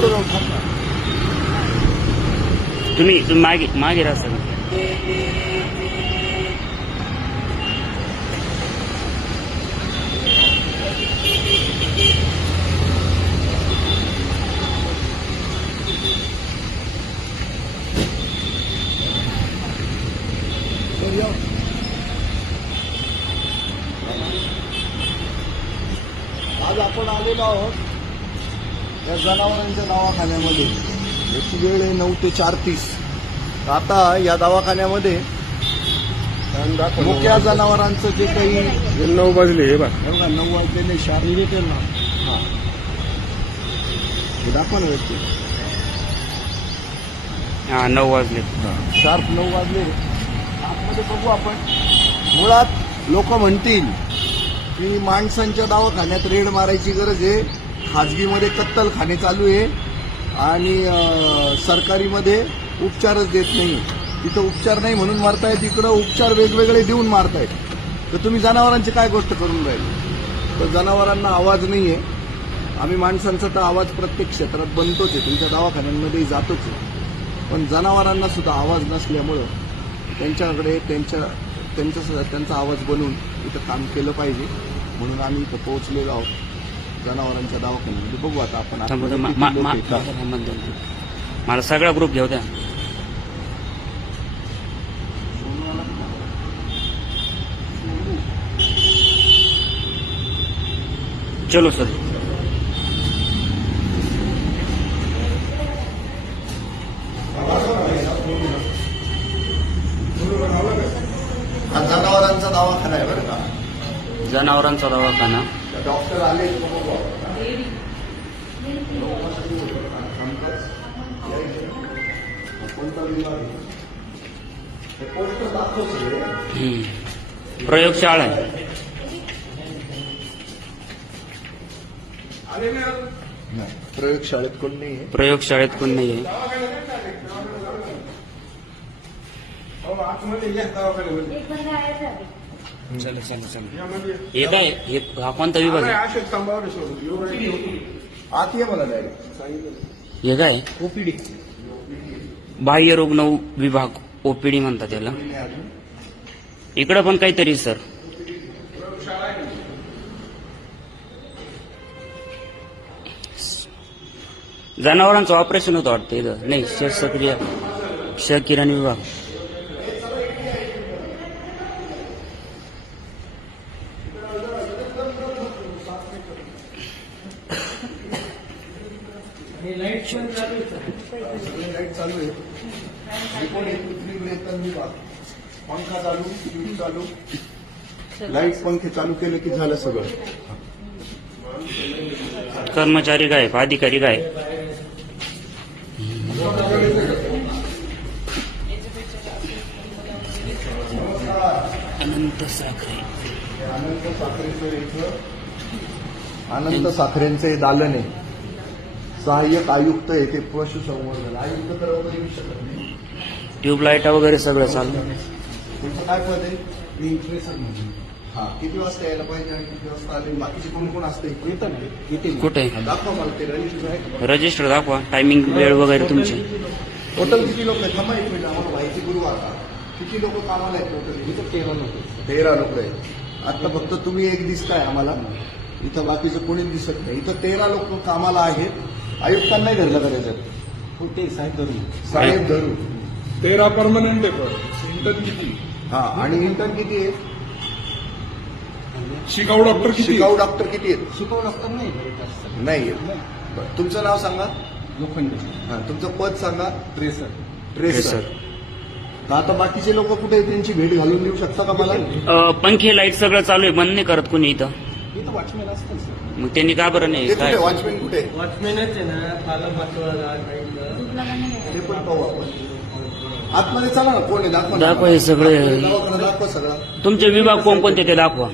पुढे जाऊन थांब ना. तुम्ही तुम्ही मागे मागे राहा सर वर या. आज आपण आलेलो आहोत या जनावरांच्या दवाखान्यामध्ये. याची वेळ आहे नऊ ते चार तीस. तर आता या दवाखान्यामध्ये मुक्या जनावरांचं जे काही नऊ वाजले हे बघ. बघा नऊ वाजलेले शारीरिक हा. हे दाखवा ना व्यक्ती. हा नऊ वाजले. शार्प नऊ वाजले. आतमध्ये बघू आपण. मुळात लोक म्हणतील की माणसांच्या दवाखान्यात रेड मारायची गरज आहे. खाजगीमध्ये कत्तलखाने चालू आहे आणि सरकारीमध्ये उपचारच देत नाही. तिथं उपचार नाही म्हणून मारतायत इकडं उपचार वेगवेगळे देऊन मारतायत तर तुम्ही जनावरांची काय गोष्ट करून राहील? तर जनावरांना आवाज नाही आहे आम्ही माणसांचा तर आवाज प्रत्येक क्षेत्रात बनतोच आहे. तुमच्या दवाखान्यांमध्येही जातोच आहे. पण जनावरांना सुद्धा आवाज नसल्यामुळं त्यांच्याकडे त्यांच्या त्यांचा त्यांचा आवाज बनवून इथं काम केलं पाहिजे. म्हणून आम्ही इथं पोहोचलेलो आहोत. जनावरांच्या दवाखान्यामध्ये बघू आता आपण थांबा, आतमध्ये मा- किती मा- लोक मा- आहेत. का. थांबा, दोन मिनिटं. मला सगळा ग्रुप घेऊ द्या. चलो सर. हा जनावरांचा दवाखाना आहे बरं का? जनावरांचा दवाखाना. डॉक्टर आले की बघू आपण. कोणता विभाग आहे? हे। पोस्टर दाखवतो हे. हम्म. प्रयोगशाळा आहे नाही, प्रयोगशाळेत कोण नाही आहे प्रयोगशाळेत कोण नाहीये चला चला चला. हे काय हे हा कोणता विभाग आहे? आत ये मला डायरेक्ट हे काय? ओपीडी. बाह्य रोग नऊ विभाग ओपीडी म्हणतात त्याला इकडं पण काहीतरी सर. जनावरांचं ऑपरेशन होतं वाटतं इथं. नाही शस्त्रक्रिया. शकिराणी विभाग लाइट चालू आहे रिपोर्ट एक दुसरीकडे येतात विभाग पंखा चालू ट्यूब चालू लाइट पंखे चालू केले की झालं सगळं. कर्मचारी काय अधिकारी काय अनंत साखरे. अनंत साखरेचं अनंत साखरेंचे दालन. आहे सहाय्यक आयुक्त आहे ते पशुसंवर्धन. आयुक्त तर वगैरे येऊ शकत नाही. ट्यूबलाईट वगैरे सगळं चालू. काय पद आहे. हा किती वाजता यायला पाहिजे आणि किती वाजता आले? बाकीचे कोण कोण असते येतं ना. येते कुठे? दाखवा मला ते रजिस्टर आहे. रजिस्टर दाखवा. टायमिंग वेळ वगैरे तुमची. टोटल किती लोक आहेत? थांबा एक मिनिट. आम्हाला माहिती करू आता. किती लोक कामाला आहेत टोटल इथं तेरा लोक तेरा लोक आहेत. आता फक्त तुम्ही एक दिसताय आम्हाला. इथं बाकीचं कोणीच दिसत नाही. इथं तेरा लोक कामाला आहेत. आयुक्तांनाही धरलं का त्याच्यात ते साहेब धरून. साहेब धरून. तेरा परमनंट आहे पण. इंटर्न किती? हा आणि इंटर्न किती आहेत शिकाऊ डॉक्टर किती? शिकाऊ डॉक्टर किती आहेत? शिकवू डॉक्टर नाही जास्त. नाही बरं. तुमचं नाव सांगा? लोखंडे. हा तुमचं पद सांगा? ट्रेसर. ट्रेसर. तर आता बाकीचे लोक कुठे आहेत? त्यांची भेट घालून देऊ शकता का मला? अ, पंखे लाइट सगळं चालू आहे. बंद नाही करत कोणी इथं. इथं वॉचमॅन असतं सर मग त्यांनी का बरं नाही? काय कुठे? वॉचमॅन कुठे? वॉचमॅनच आहे ना पालक पाचोळा ते पण पाहू आपण. आतमध्ये चला ना कोण आहे? दाखवा ना. दाखवा हे सगळे. दवाखाना दाखवा सगळा. तुमचे विभाग कोणकोणते ते दाखवा.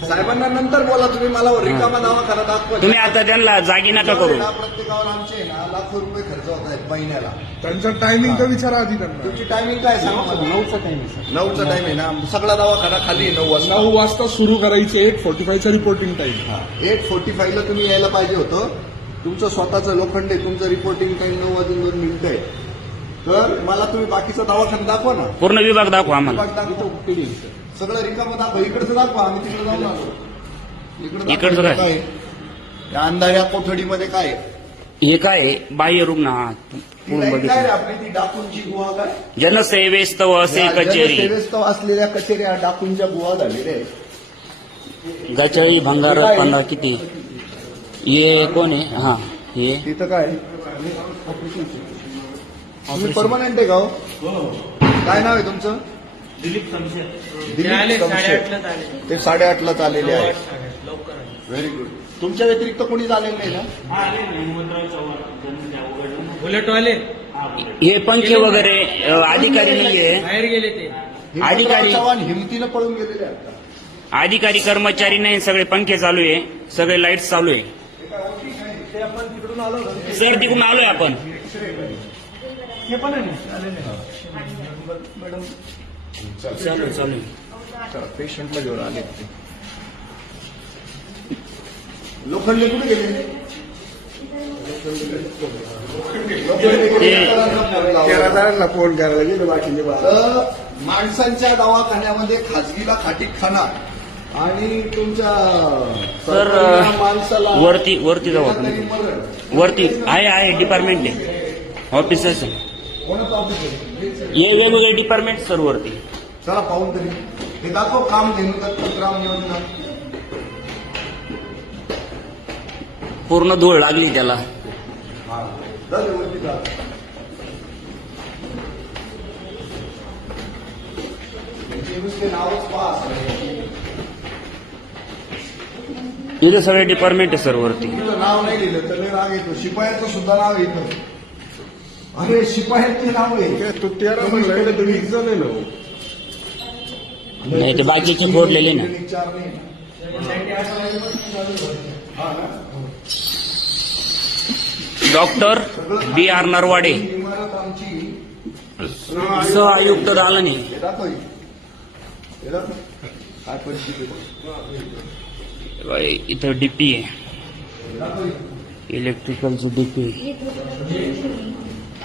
साहेबांना नंतर बोला तुम्ही मला रिकामा दवाखाना दाखवा. तुम्ही आता त्यांना जागी नका करू. ना, प्रत्येकावर आमचे आहे ना लाखो रुपये खर्च होत आहेत महिन्याला. त्यांचा टायमिंगचा विचारा आधी त्यांना. तुमची टायमिंग काय सांगा मला? नऊचा टाइम नऊचा टाइम आहे ना? सगळा दवाखाना खाली आहे नऊ वाजता. नऊ वाजता सुरू करायचे एक फोर्टी फायचा रिपोर्टिंग टाइम हा. एट फोर्टी फाईव्ह ला तुम्ही यायला पाहिजे होतं. तुमचं स्वतःचं लोखंड आहे तुमचं रिपोर्टिंग टाइम नऊ वाजून दोन मिनिटं आहे. तर मला तुम्ही बाकीचा दवाखाना दाखवा ना. पूर्ण विभाग दाखवा आम्हाला. विभाग दाखवा. सगळं रिकामं दाखवा. इकडचं दाखवा. आम्ही तिकडे जाऊन आलो. इकडं इकडचं दाखवा, काय? आहे? त्या अंधाऱ्या कोठडीमध्ये काय? आहे? हे काय? आहे? बाह्य रुग्ण हा ती पूर्ण लाइट काय रे बघितलं आपली? ती डाकूंची गुहा काय? जनसेवेस्तव असे या कचेरी. जनसेवेस्तव असलेल्या कचेऱ्या डाकूंच्या गुहा झालेल्या आहेत गचाळी भंगार? पंधरा किती? हे कोण आहे? हा हे. तिथं काय? तुम्ही परमनंट आहे का हो? काय नाव आहे तुमचं? दिलीप ते आले शमशेर. साडेआठलाच आले. ते साडेआठलाच आलेले आहे लवकर आले. व्हेरी गुड तुमच्या व्यतिरिक्त कोणी आलेलं नाही ना? बुलेटवाले हे पंखे वगैरे अ, अधिकारी नाहीये. बाहेर गेले ते. हिमंतराव अधिकारी- चव्हाण हिमतीनं पळून गेलेले आहेत का? अधिकारी कर्मचारी नाही सगळे पंखे चालू आहे. सगळे लाइट चालू आहे. ते आपण तिकडून आलो ना. सर तिकडून आलोय आपण. हे पण आहे मॅडम चालू चालू पेशंटला घेऊन आले ते. लोखंडे कुठे गेले फोन करायला गेलो बाकीचे तर माणसांच्या दवाखान्यामध्ये खाजगीला खाटी खाना आणि तुमच्या सर, माणसाला वरती- वरती मरण. वरती आहे आहे डिपार्टमेंट आहे ऑफिसर्स आहे कोणाचं ऑफिस आहे हे वेगवेगळे डिपार्टमेंट सर वरती. चला पाहून तरी. हे दाखव काम धेनु दत्त ग्राम योजना पूर्ण धूळ लागली त्याला. हा. चल वरती जा. त्यांचे नुसते नावच. इथे सगळे डिपार्टमेंट आहे सर वरती. तुझं नाव नाही लिहिलं तर लय राग येतो. शिपायाचं सुद्धा नाव इथं अरे शिपायांचे नाव आहे तू तेरा म्हणलं तुम्ही वीस जण आहे ना हो. नाही ते बाकीचे फोडलेले ना चार नाही हा ना? डॉक्टर बी आर नरवाडे ही इमारत आमची सह आयुक्त दालने हे दाखव ही. हे दाखव. काय परिस्थिती आहे? इथं डीपी आहे हे दाखव. इलेक्ट्रिकलचं डीपी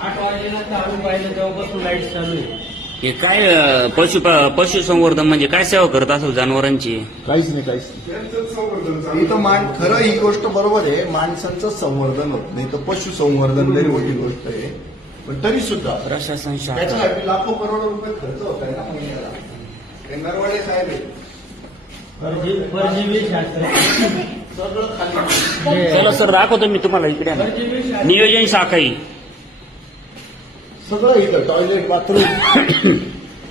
आठ वाजेला चालू पाहिलं तेव्हापासून लाइट चालू आहे. हे काय अं, पशु पशुसंवर्धन म्हणजे काय सेवा करत असेल जनावरांची? काहीच नाही काहीच नाही. इथं मान खरं ही गोष्ट बरोबर आहे माणसांचं संवर्धन होत नाही. तर पशु संवर्धन लई मोठी गोष्ट आहे. पण तरी सुद्धा प्रशासन शाखा. त्याच्यासाठी लाखो करोडो रुपये खर्च होत आहे ना महिन्याला. हे साहेब आहे. परजीवी परजीवी शास्त्र. सगळं खाली. चला सर दाखवतो मी तुम्हाला इकडे. नियोजन शाखा ही. सगळं इथं टॉयलेट बाथरूम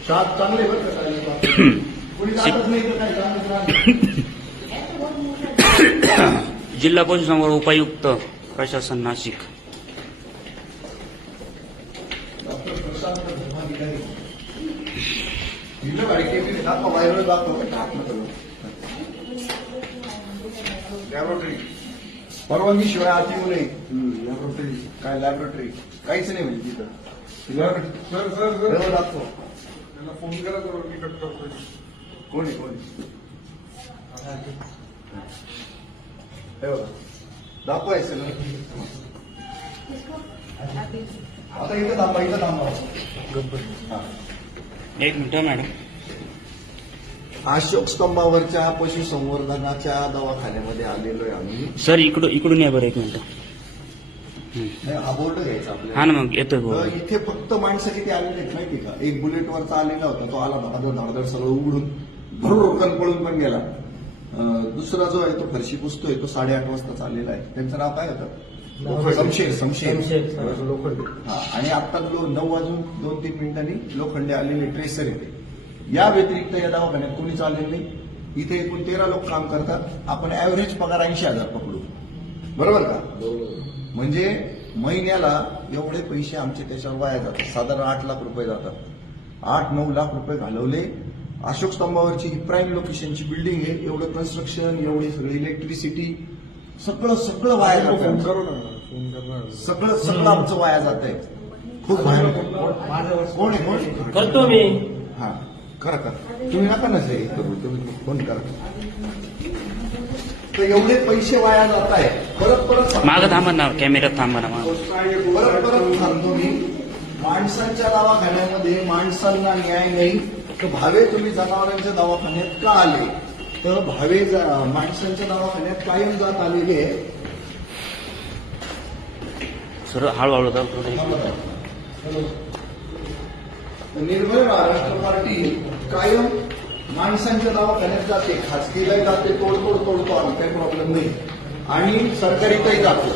शात चांगले बरं का टॉयलेट बाथरूम कोणी जातच नाही तर काय जातच राहत. जिल्हा पशुसंवर्धन उपायुक्त प्रशासन नाशिक. डॉक्टर प्रशांत धर्माधिकारी. दाखव लॅबोरेटरी परवानगी शिवाय आत येऊ नये लॅबोरेटरी काय लॅबोरेटरी काहीच नाही म्हणजे तिथं. सर सर सर त्यांना फोन करा तर मी कट करतोय. कोणी कोणी? हे बघा. दाखवायचं ना? आता इथं थांबा इथं थांबा. हा. एक मिनिट मॅडम. अशोक स्तंभावरच्या पशुसंवर्धनाच्या दवाखान्यामध्ये आलेलो आहे आम्ही. सर इकडून इकडून या बरं एक मिनिट. हा बोर्ड घ्यायचा हा ना मग येतोय इथे फक्त माणसं किती आलेले आहेत माहिती का? एक बुलेटवरचा आलेला होता तो आला धाडधड धाडधड सगळं उघडून भरून पळून पण गेला. दुसरा जो आहे तो फरशी पुसतोय तो साडेआठ वाजताच आलेला आहे. त्यांचं नाव काय होतं? समशेर समशेर. लोखंड हा आणि आता नऊ वाजून दोन तीन मिनिटांनी लोखंडे आलेले ट्रेसर येते या व्यतिरिक्त या दवाखान्यात कोणीच आलेलं नाही. इथे एकूण तेरा लोक काम करतात. आपण ऍव्हरेज पगार ऐंशी हजार पकडू. बरोबर का? म्हणजे महिन्याला एवढे पैसे आमचे त्याच्यावर वाया जातात. साधारण आठ लाख रुपये जातात. आठ नऊ लाख रुपये घालवले. अशोक स्तंभावरची ही प्राईम लोकेशनची बिल्डिंग आहे. एवढं कन्स्ट्रक्शन एवढी सगळी इलेक्ट्रिसिटी सगळं सगळं वाया जातं सगळं सगळं आमचं वाया जात आहे खूप कोण कोण करतो मी. हा. करा करा. तुम्ही नका ना हे करू. तुम्ही फोन करा. तर एवढे पैसे वाया जात आहे परत परत. मागं थांबा ना कॅमेऱ्यात थांबा ना मागं. परत परत सांगतो मी. माणसांच्या दवाखान्यामध्ये माणसांना न्याय नाही. तर भावे तुम्ही जनावरांच्या दवाखान्यात का आले? तर भावे ज- माणसांच्या दवाखान्यात कायम जात आलेले आहे सर हळूहळू जाऊ थोडं. निर्भय महाराष्ट्र पार्टी कायम माणसांच्या दवाखान्यात जाते खाजगीलाही जाते तोडतोड तोडतो आम्ही काही प्रॉब्लेम नाही. आणि सरकारीतही जातो.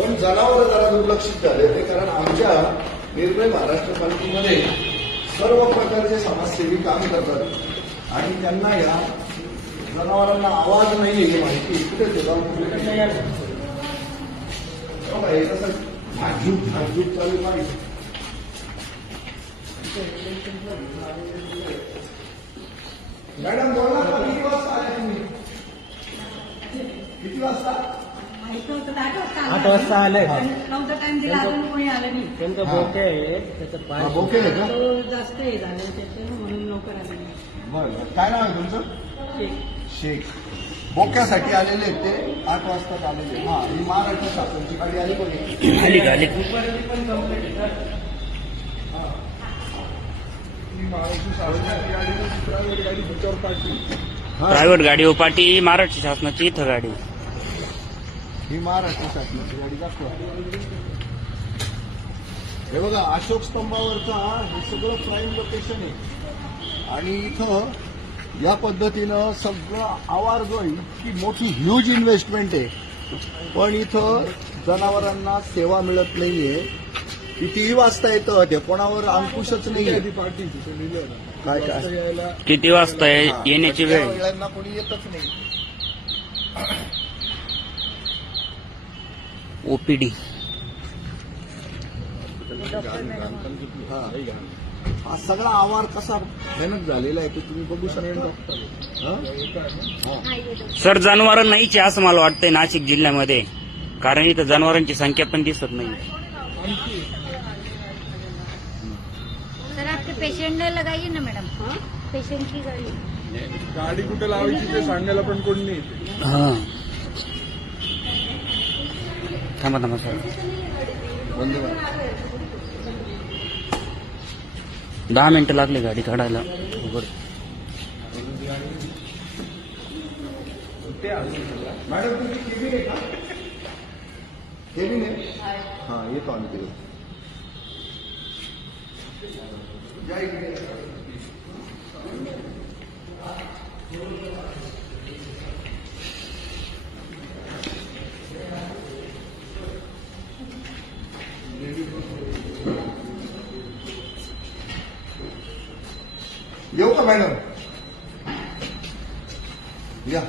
पण जनावर जरा दुर्लक्षित झाले ते कारण आमच्या निर्भय महाराष्ट्र पालिकेमध्ये सर्व प्रकारचे समाजसेवी काम करतात. आणि त्यांना या जनावरांना आवाज नाही हो आहे माहिती. इकडे नाही. हो कसं नाजूक नाजूक चालू नाही मॅडम बोला ना, किती वाजता आल्या तुम्ही? किती वाजता? माहिती होतं तर आठ वाजता आलं. वाजता आले. नऊचा टाइम दिला अजून कोणी आलं नाही. त्यांचं. बोके आहे त्याचं पाय बोके आहे का? तो जास्त हे झालं त्याच्यानं म्हणून लवकर आले नाही. बरं काय नाव आहे तुमचं? ठीक. शेख. बोक्यासाठी आलेले आहेत ते. आठ वाजताच आलेले हा ही महाराष्ट्र शासनची गाडी आली कोणी? आली का आली दुपारी पण कंप्लीट आहे सर ही महाराष्ट्र शासनाची गाडी ना दुसऱ्या गाडी त्याच्यावर काढली प्रायव्हेट गाडी उपाटी महाराष्ट्र शासनाची इथं गाडी. ही महाराष्ट्र शासनाची गाडी दाखवा. हे बघा अशोक स्तंभावरचा हे सगळं प्राईम लोकेशन आहे. आणि इथं या पद्धतीनं सगळं आवार जो आहे इतकी मोठी ह्यूज इन्व्हेस्टमेंट आहे. पण इथं जनावरांना सेवा मिळत नाहीये. कितीही वाजता येतं ते कोणावर अंकुशच नाहीये ती पार्टी तिथे लिहिलं ना काय काय किती वाजता आहे हा, येण्याची वेळ? वेळांना कोणी येतच नाही. ओपीडी. हा. हा सगळा आवार कसा भयानक झालेला आहे ते तुम्ही बघू शकता. हा? हा. सर जनावर नाहीचे असं मला वाटतंय नाशिक जिल्ह्यामध्ये. कारण इथं जनावरांची संख्या पण दिसत नाही सर आपके पेशेंट ने लगाई है ना मैडम पेशेंट की गाड़ी। गाडी कुठे लावायची ते सांगायला पण कोणी नाही इथे. हा। थांबा थांबा सर. बंद करा. दहा मिनिटं लागली गाडी काढायला. उघड. मॅडम तुमची केबिन आहे का? केबिन आहे? हा येतो आम्ही तिथे. येऊ का मॅडम? या.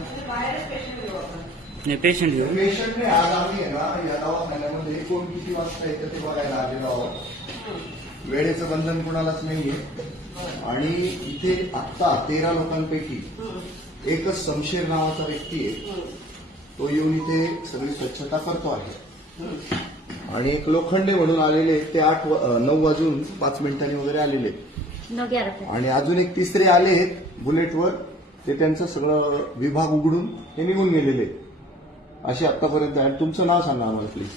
नाही पेशंट घेऊ पेशंटने आज आम्ही आहे ना या दवाखान्यामध्ये कोण किती वाजता येतं ते बघायला आलेलो आहोत. वेळेचं बंधन कोणालाच नाहीये. आणि इथे आत्ता तेरा लोकांपैकी एकच शमशेर नावाचा व्यक्ती आहे. तो येऊन इथे सगळी स्वच्छता करतो आहे. आणि एक लोखंडे म्हणून आलेले ते आठ नऊ वाजून पाच मिनिटांनी वगैरे आलेले आणि अजून एक तिसरे आले बुलेटवर. ते त्यांचं सगळं विभाग उघडून ते निघून गेलेले असे आतापर्यंत आहे. तुमचं नाव सांगा आम्हाला प्लीज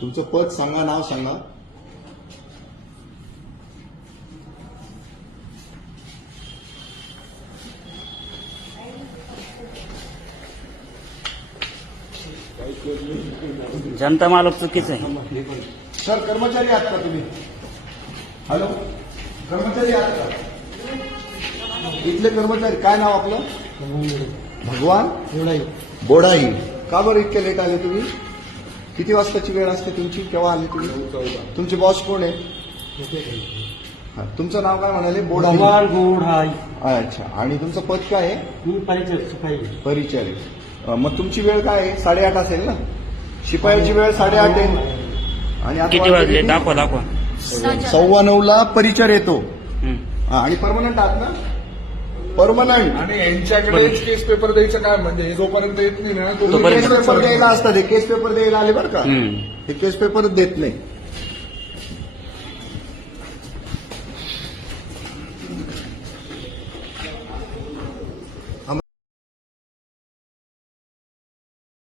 तुमचं पद सांगा नाव सांगा. जनता मालक चुकीचं आहे. सर कर्मचारी आहात का तुम्ही? हॅलो? कर्मचारी आहात का? इथले कर्मचारी काय नाव आपलं? भगवान. बोडाई. का बरं इतके लेट आले तुम्ही? किती वाजताची वेळ असते तुमची? केव्हा आले तुम्ही? तुमचे बॉस कोण आहे? हा, तुमचं नाव काय म्हणाले? गोड हाय अच्छा आणि तुमचं पद काय आहे? मी पाहिजे अं, मग तुमची वेळ काय आहे? साडेआठ असेल ना? शिपायाची वेळ साडेआठ आहे. आणि आता किती वाजले? दाखवा दाखवा. सव्वा नऊला परिचर येतो. हा, आणि परमनंट आहात ना? परमनंट आणि यांच्याकडेच केस पेपर द्यायचं काय? म्हणजे हे जोपर्यंत येत नाही ना तोपर्यंत- केस पेपर द्यायला असतात. हे केस पेपर द्यायला आले बरं का? हम्म. हे केस पेपर देत नाही.